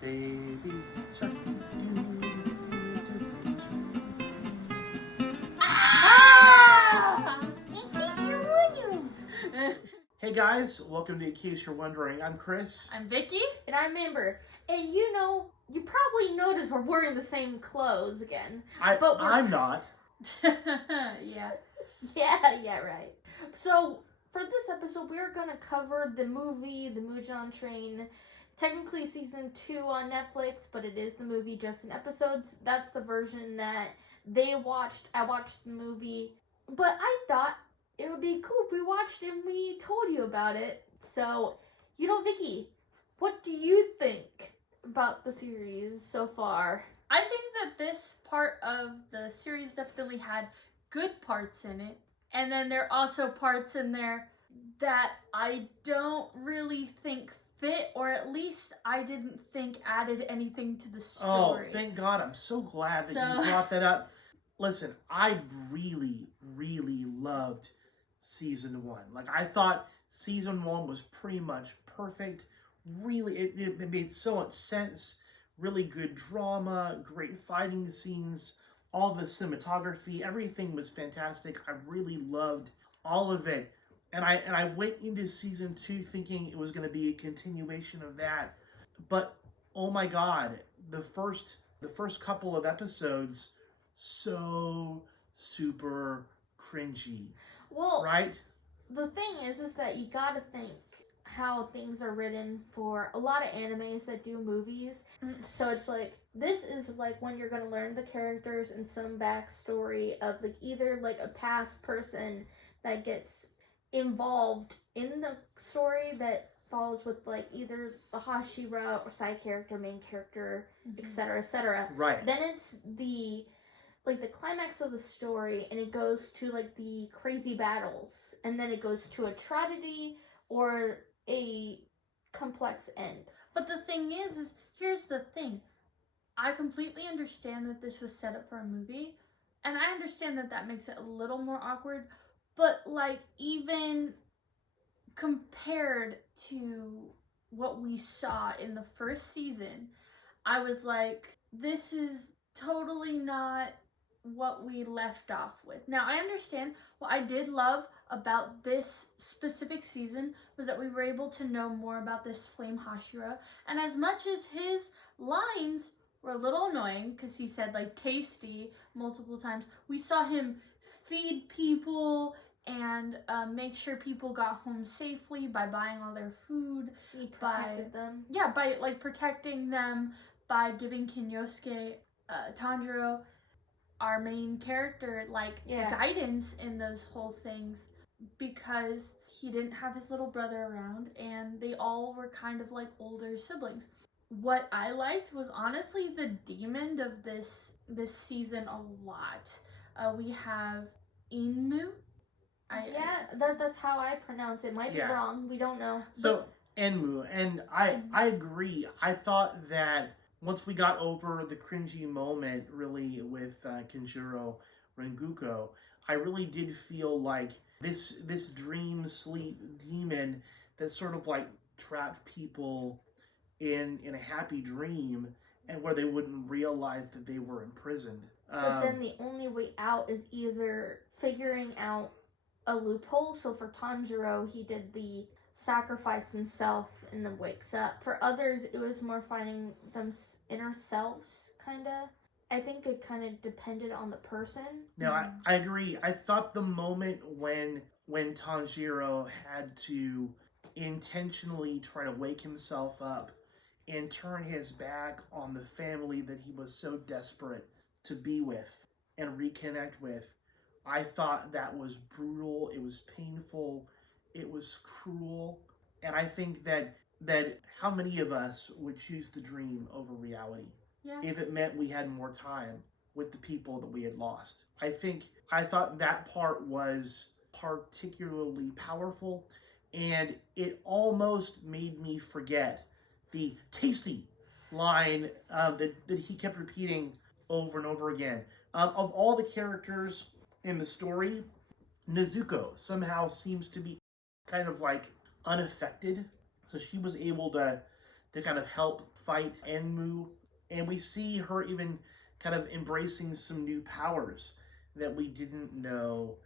Baby shark. Ah! In case you're wondering. Hey guys, welcome to In Case You're Wondering. I'm Chris. I'm Vicky. And I'm Amber. And you know, you probably noticed we're wearing the same clothes again. I'm not. Yeah. Yeah, right. So, for this episode, we're going to cover the movie, The Mugen Train. Technically season 2 on Netflix, but it is the movie just in episodes. That's the version that they watched. I watched the movie. But I thought it would be cool if we watched and we told you about it. So, Vicky, what do you think about the series so far? I think that this part of the series definitely had good parts in it. And then there are also parts in there that I don't really think fit, or at least I didn't think added anything to the story. Oh, thank God. I'm so glad that you brought that up. Listen, I really, really loved season 1. Like, I thought season 1 was pretty much perfect. Really, it made so much sense. Really good drama, great fighting scenes, all the cinematography, everything was fantastic. I really loved all of it. And I went into season 2 thinking it was going to be a continuation of that. But oh my God, the first couple of episodes, so super cringy. Well, right? The thing is that you gotta think how things are written for a lot of animes that do movies. So it's like, this is like when you're gonna learn the characters and some backstory of like either like a past person that gets involved in the story that follows with like either the Hashibira or side character, main character, etc., etc. Right. Then it's the climax of the story, and it goes to like the crazy battles, and then it goes to a tragedy or a complex end. But the thing is here's the thing. I completely understand that this was set up for a movie, and I understand that makes it a little more awkward, but like even compared to what we saw in the first season, I was like, this is totally not what we left off with. Now, I understand what I did love about this specific season was that we were able to know more about this Flame Hashira, and as much as his lines were a little annoying because he said like tasty multiple times, we saw him feed people and make sure people got home safely by buying all their food. He protected them. Yeah, by like protecting them, by giving Inosuke, Tanjiro, our main character, guidance in those whole things, because he didn't have his little brother around and they all were kind of like older siblings. What I liked was honestly the demon of this season a lot. We have Inmu. That's how I pronounce it. Might be wrong. We don't know. So Enmu, and I agree. I thought that once we got over the cringy moment, really, with Kenjiro Rengoku, I really did feel like this dream sleep demon that sort of like trapped people in a happy dream, and where they wouldn't realize that they were imprisoned. But then the only way out is either figuring out a loophole. So for Tanjiro, he did the sacrifice himself and then wakes up. For others, it was more finding them inner selves, kind of. I think it kind of depended on the person. No, I agree. I thought the moment when Tanjiro had to intentionally try to wake himself up and turn his back on the family that he was so desperate to be with and reconnect with, I thought that was brutal. It was painful. It was cruel. And I think that how many of us would choose the dream over reality if it meant we had more time with the people that we had lost? I thought that part was particularly powerful, and it almost made me forget the tasty line that he kept repeating over and over again. Of all the characters in the story, Nezuko somehow seems to be kind of like unaffected. So she was able to to kind of help fight Enmu. And we see her even kind of embracing some new powers that we didn't know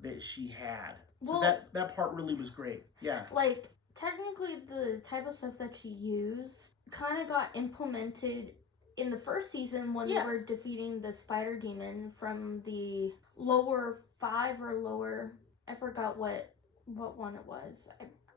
that she had. So Well, that part really was great. Yeah. Like, technically, the type of stuff that she used kind of got implemented in the first season when they were defeating the spider demon from the lower 5 or lower. I forgot what one it was.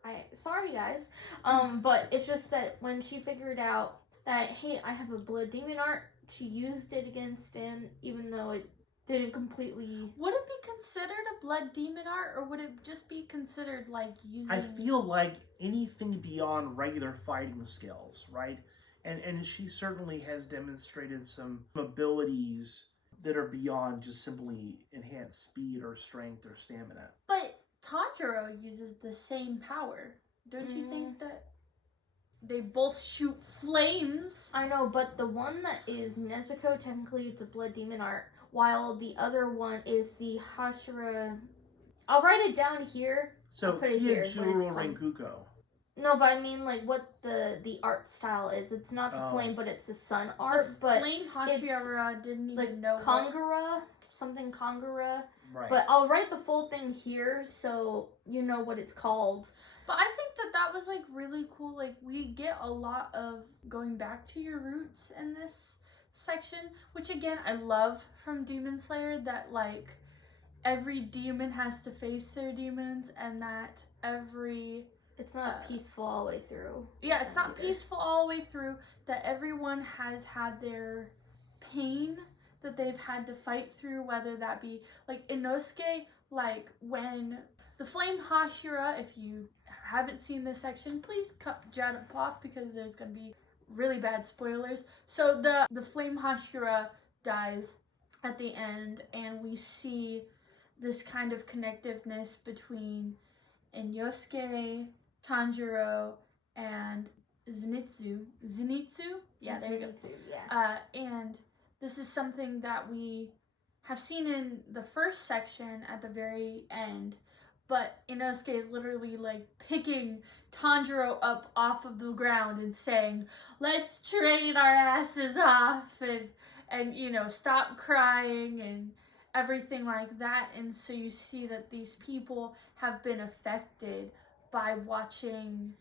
I sorry guys. But it's just that when she figured out that, hey, I have a blood demon art, she used it against him, even though it didn't completely. Would it be considered a blood demon art, or would it just be considered like using? I feel like anything beyond regular fighting skills, right? And she certainly has demonstrated some abilities that are beyond just simply enhanced speed or strength or stamina. But Tanjiro uses the same power. Don't you think that they both shoot flames? I know, but the one that is Nezuko, technically it's a blood demon art, while the other one is the Hashira. I'll write it down here. So Kyojuro Rengoku. No, but I mean like what the art style is. It's not the flame, but it's the sun art. The flame Hashibira didn't even like know. Kongara, something Kongara. Right. But I'll write the full thing here so you know what it's called. But I think that was like really cool. Like we get a lot of going back to your roots in this section, which again I love from Demon Slayer, that like every demon has to face their demons, and that it's not peaceful all the way through. Yeah, it's not peaceful all the way through, that everyone has had their pain that they've had to fight through, whether that be like Inosuke, like when the flame Hashira, if you haven't seen this section, please jump off because there's going to be really bad spoilers. So the flame Hashira dies at the end, and we see this kind of connectiveness between Inosuke, Tanjiro, and Zenitsu. Yeah, there you go. Yeah. And this is something that we have seen in the first section at the very end, but Inosuke is literally like picking Tanjiro up off of the ground and saying, "Let's train our asses off," and you know, stop crying and everything like that. And so you see that these people have been affected by watching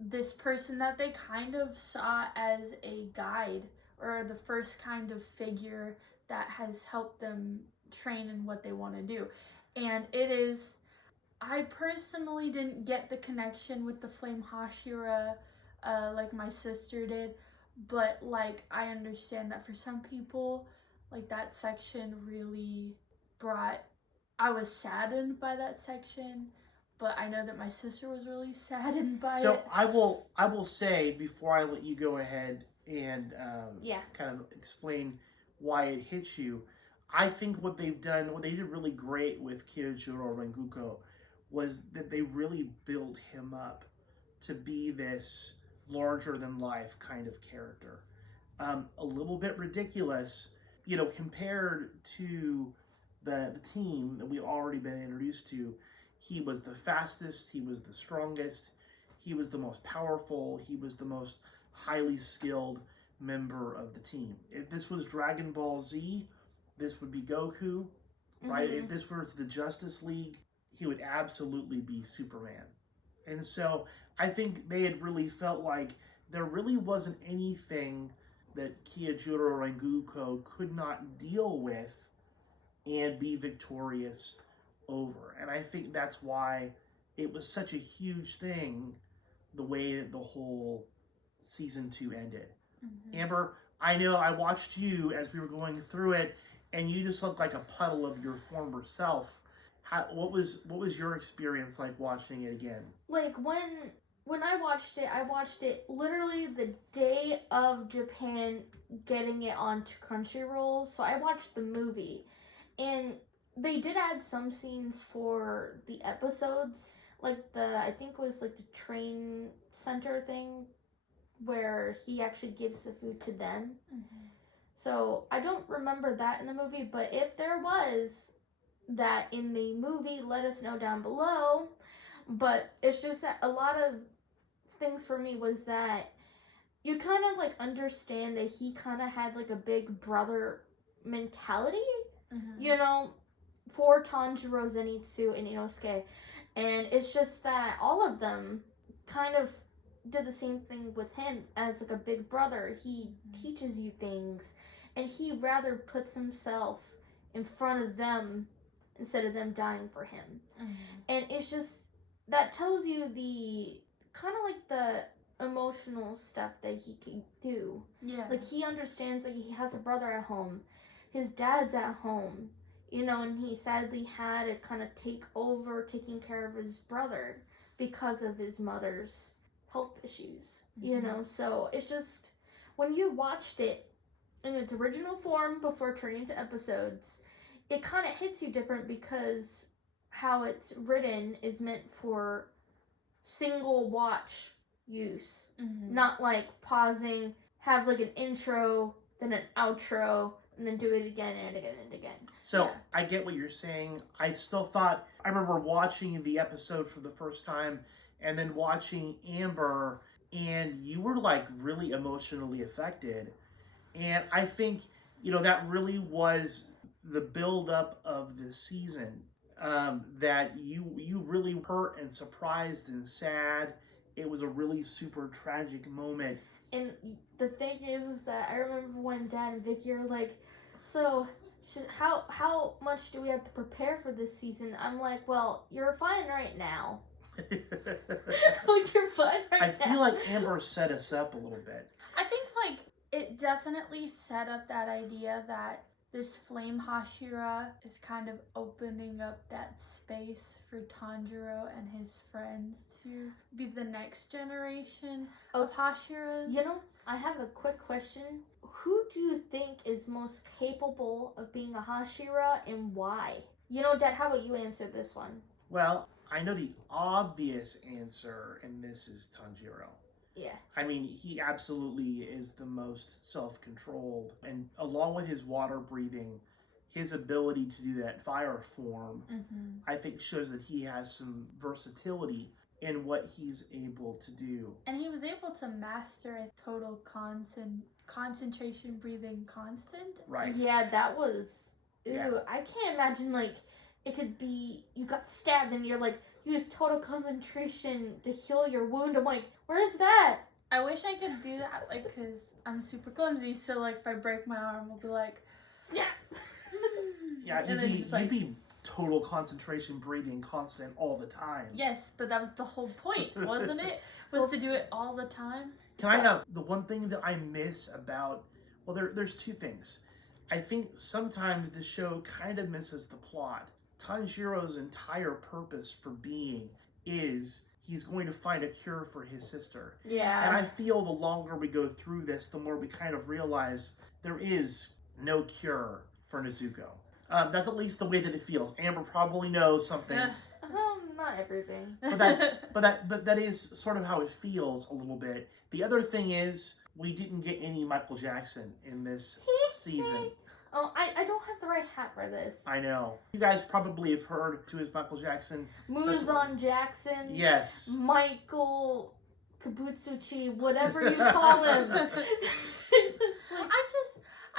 this person that they kind of saw as a guide, or the first kind of figure that has helped them train in what they want to do. And it is, I personally didn't get the connection with the Flame Hashira like my sister did, but like I understand that for some people, like that section really I was saddened by that section, but I know that my sister was really saddened by it. So I will say, before I let you go ahead and kind of explain why it hits you, I think what they did really great with Kyojuro Rengoku was that they really built him up to be this larger than life kind of character. A little bit ridiculous, you know, compared to the team that we've already been introduced to. He was the fastest, he was the strongest, he was the most powerful, he was the most highly skilled member of the team. If this was Dragon Ball Z, this would be Goku, right? If this was the Justice League, he would absolutely be Superman. And so I think they had really felt like there really wasn't anything that Kyojuro Rengoku could not deal with and be victorious over. And I think that's why it was such a huge thing, the way that the whole season 2 ended. Amber, I know I watched you as we were going through it, and you just looked like a puddle of your former self. What was your experience like watching it again? Like when I watched it literally the day of Japan getting it onto Crunchyroll. So I watched the movie, and they did add some scenes for the episodes, like I think it was like the train center thing where he actually gives the food to them. So I don't remember that in the movie, but if there was that in the movie, let us know down below. But it's just that a lot of things for me was that you kind of like understand that he kind of had like a big brother mentality, you know, for Tanjiro, Zenitsu, and Inosuke. And it's just that all of them kind of did the same thing with him as like a big brother. He teaches you things, and he rather puts himself in front of them instead of them dying for him. And it's just, that tells you the kind of like the emotional stuff that he can do. Yeah. Like, he understands, like, he has a brother at home, his dad's at home, you know, and he sadly had to kind of take over taking care of his brother because of his mother's health issues, you know. So it's just, when you watched it in its original form before turning into episodes, it kind of hits you different because how it's written is meant for single watch use, not like pausing, have like an intro, then an outro, and then do it again and again and again. So I get what you're saying. I still thought, I remember watching the episode for the first time and then watching Amber, and you were like really emotionally affected. And I think, you know, that really was the build-up of the season, that you really hurt and surprised and sad. It was a really super tragic moment. And the thing is that I remember when Dad and Vicky are like, so how much do we have to prepare for this season? I'm like, well, you're fine right now. Like, you're fine right now. I feel like Amber set us up a little bit. I think, like, it definitely set up that idea that this flame Hashira is kind of opening up that space for Tanjiro and his friends to be the next generation of Hashiras. You know, I have a quick question. Who do you think is most capable of being a Hashira, and why? You know, Dad, how about you answer this one? Well, I know the obvious answer, and this is Tanjiro. Yeah. I mean, he absolutely is the most self-controlled, and along with his water breathing, his ability to do that fire form, I think shows that he has some versatility in what he's able to do. And he was able to master a total concentration breathing constant. Right. Yeah, that was... Ew, Yeah. I can't imagine, like, it could be... You got stabbed and you're like, use total concentration to heal your wound. I'm like, where's that? I wish I could do that, like, because I'm super clumsy, so, like, if I break my arm, I'll be like, Snap! Yeah, And then just, like- you'd be total concentration breathing constant all the time. yes, but that was the whole point, wasn't it? Was to do it all the time. Can I have the one thing that I miss about, well, there's two things. I think sometimes the show kind of misses the plot. Tanjiro's entire purpose for being is he's going to find a cure for his sister. Yeah. And I feel the longer we go through this, the more we kind of realize there is no cure for Nezuko. That's at least the way that it feels. Amber probably knows something. Not everything. But that is sort of how it feels a little bit. The other thing is, we didn't get any Michael Jackson in this season. Oh, I don't have the right hat for this. I know. You guys probably have heard to his Michael Jackson. Muzan Jackson. Yes. Michael Kibutsuki, whatever you call him.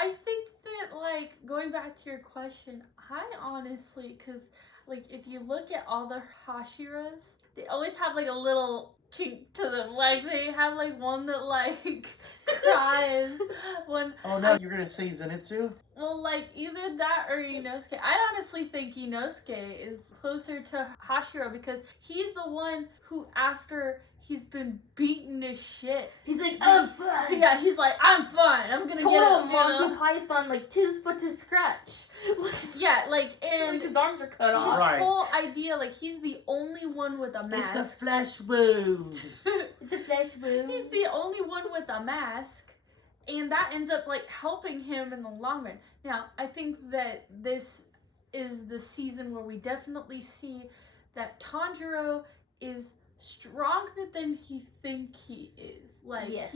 I think that, like, going back to your question, I honestly, because, like, if you look at all the Hashiras, they always have, like, a little kink to them. Like, they have, like, one that, like, cries. One. Oh no, you're gonna say Zenitsu? Well, like, either that or Inosuke. I honestly think Inosuke is closer to Hashira because he's the one who, after he's been beaten to shit, He's like, I'm fine. yeah, he's like, I'm fine. I'm gonna Total get up, you Monty know? Python, like, tis but to scratch. Yeah, like, and Like, his arms are cut his off. Right. whole idea, like, he's the only one with a mask. It's a flesh wound. The flesh wound. He's the only one with a mask, and that ends up, like, helping him in the long run. Now, I think that this is the season where we definitely see that Tanjiro is stronger than he think he is. Like, Yes.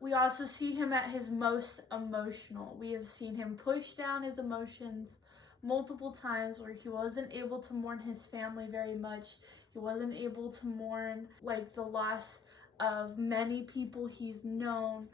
we also see him at his most emotional. We have seen him push down his emotions multiple times where he wasn't able to mourn his family very much. He wasn't able to mourn, like, the loss of many people he's known,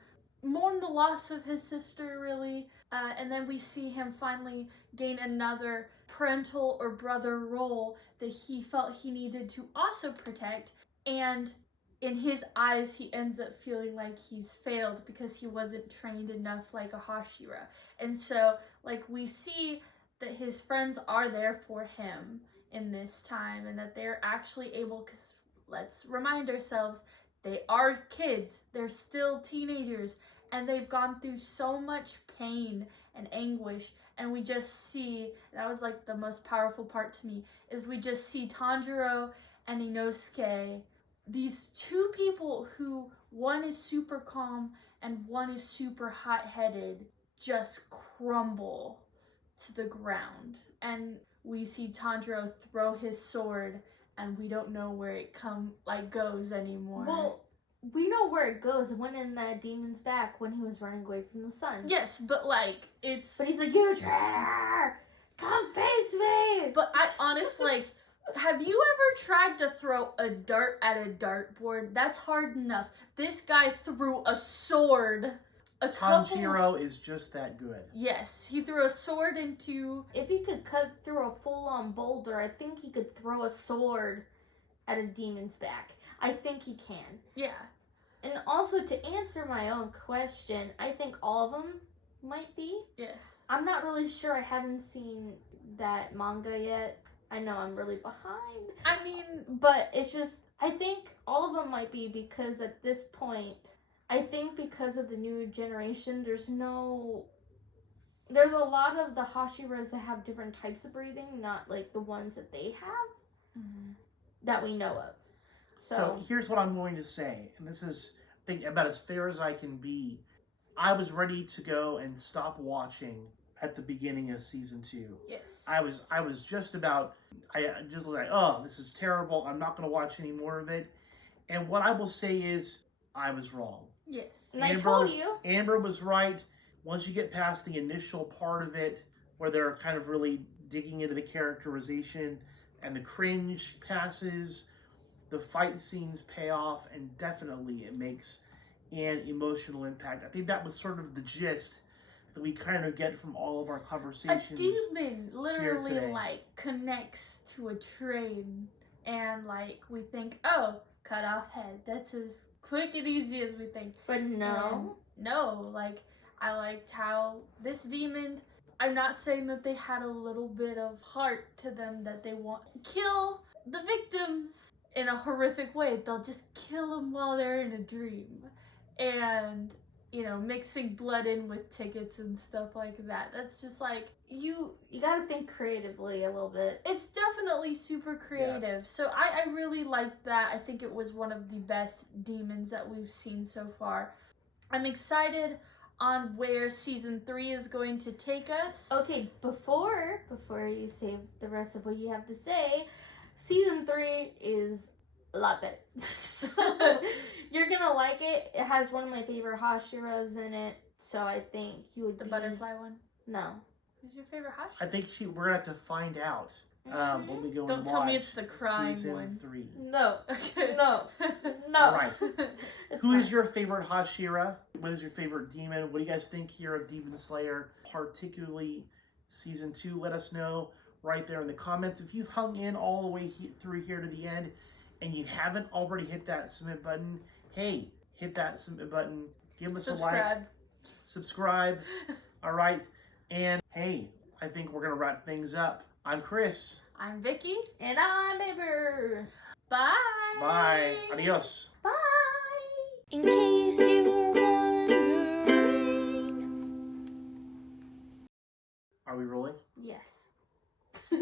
mourn the loss of his sister, really. And then we see him finally gain another parental or brother role that he felt he needed to also protect. And in his eyes, he ends up feeling like he's failed because he wasn't trained enough like a Hashira. And so, like, we see that his friends are there for him in this time, and that they're actually able, because let's remind ourselves, they are kids, they're still teenagers, and they've gone through so much pain and anguish. And we just see, that was like the most powerful part to me, is we just see Tanjiro and Inosuke, these two people who one is super calm and one is super hot-headed, just crumble to the ground. And we see Tanjiro throw his sword, and we don't know where it goes anymore. Well, we know where it goes. It went in that demon's back when he was running away from the sun. Yes, but it's... But he's like, you traitor! Come face me! But I honestly, have you ever tried to throw a dart at a dartboard? That's hard enough. This guy threw a sword. Tanjiro is just that good. Yes, he threw a sword into... If he could cut through a full-on boulder, I think he could throw a sword at a demon's back. I think he can. Yeah. And also, to answer my own question, I think all of them might be. Yes. I'm not really sure. I haven't seen that manga yet. I know I'm really behind. I mean... But it's just, I think all of them might be, because at this point, I think because of the new generation, there's a lot of the Hashiras that have different types of breathing, not like the ones that they have that we know of. So here's what I'm going to say, and this is, I think, about as fair as I can be. I was ready to go and stop watching at the beginning of season 2. Yes. I was just about, I just was like, oh, this is terrible. I'm not going to watch any more of it. And what I will say is, I was wrong. Yes. And I told you. Amber was right. Once you get past the initial part of it, where they're kind of really digging into the characterization, and the cringe passes, the fight scenes pay off, and definitely it makes an emotional impact. I think that was sort of the gist that we kind of get from all of our conversations. A demon literally today. connects to a train, and we think, oh, cut off head. That's as quick and easy as we think. But no. No, I liked how this demon, I'm not saying that they had a little bit of heart to them, that they want to kill the victims in a horrific way. They'll just kill them while they're in a dream. And, mixing blood in with tickets and stuff like that. That's just you gotta think creatively a little bit. It's definitely super creative. Yeah. So I really liked that. I think it was one of the best demons that we've seen so far. I'm excited on where season 3 is going to take us. Okay, before you say the rest of what you have to say, season 3 is a lot better. So you're gonna like it. It has one of my favorite Hashiras in it, so I think you would. The butterfly one? No. Who's your favorite Hashira? I think we're gonna have to find out when we go. Don't and tell me watch it's the crime season one. 3. No. Okay. No. All right. Who not. is your favorite Hashira? What is your favorite demon? What do you guys think here of Demon Slayer, particularly season 2? Let us know right there in the comments. If you've hung in all the way through here to the end and you haven't already hit that submit button, hey, hit that submit button. Give us a like. Subscribe. All right. And hey, I think we're going to wrap things up. I'm Chris. I'm Vicky. And I'm Amber. Bye. Bye. Adios. Bye. In case you were wondering. Are we rolling? Yes. All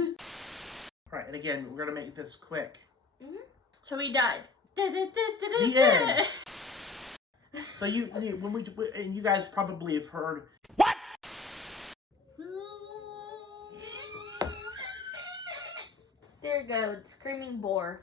right. And again, we're going to make this quick. So he died. The end. So you guys probably have heard. What? There you go, screaming boar.